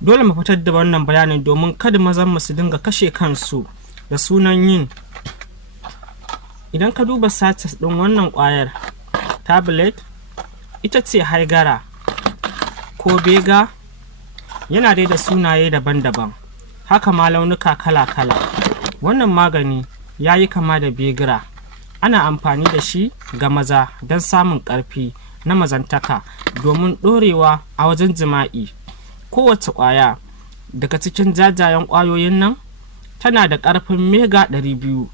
dole mu fitar da wannan bayanin domin kada mazan mu su dinga kashe kansu da sunan yin. Idan ka duba sachet ɗin wannan ƙwayar tablet, ita ce haigara ko bega, yana dai da sunaye daban-daban, haka ma launuka kala-kala. Wannan magani ya yi kama da begira, ana amfani da shi ga maza don samun ƙarfi na mazantaka domin ɗorewa a wajen jima'i. Kowace ƙwaya daga cikin jajayen ƙwayoyin nan tana da ƙarfin mega 200.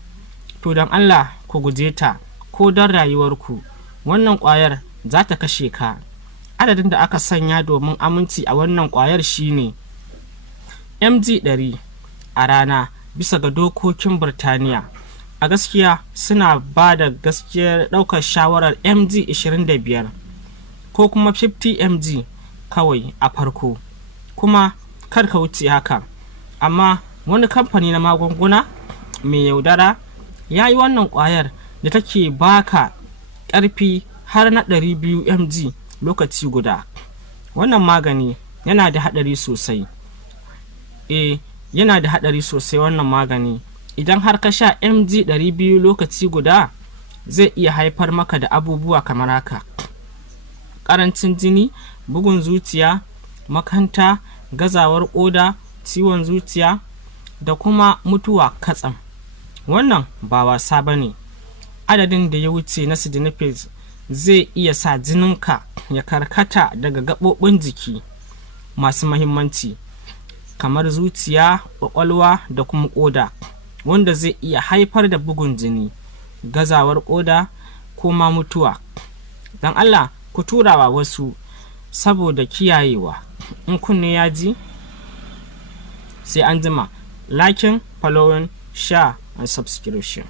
To don Allah ku guje ta ko don rayuwarku, wannan ƙwayar za ta kashe ka. Adadin da aka sanya domin aminci a wannan ƙwayar shine mg 100 a rana bisa ga dokokin Birtaniya. A gaskiya suna ba da gaskiyar ɗaukar shawarar mg 25 ko kuma 50 mg kawai a farko, kuma kar ka wuce haka. Amma wani kamfani na magunguna mai yaudara ya yi wannan ƙwayar da take baka ƙarfi har na 200 mg lokaci guda. Wannan magani yana da haɗari sosai. Yana da haɗari sosai wannan magani. Idan har ka sha mg 200 lokaci guda, zai iya haifar maka da abubuwa kamar haka: ƙarancin jini, bugun zuciya, makanta, gazawar ƙoda, ciwon zuciya da kuma mutuwa katsam. Wannan ba wasa ba ne. Adadin da ya wuce na sildenafil zai iya sa jininka ya karkata daga gaɓoɓin jiki masu mahimmanci kamar zuciya, ƙwaƙwalwa da kuma ƙoda, wanda zai iya haifar da bugun jini, gazawar ƙoda ko ma mutuwa. Don Allah ku turawa wasu saboda kiyayewa. In kunne ya ji, sai an jima. Liking, following, share and subscription.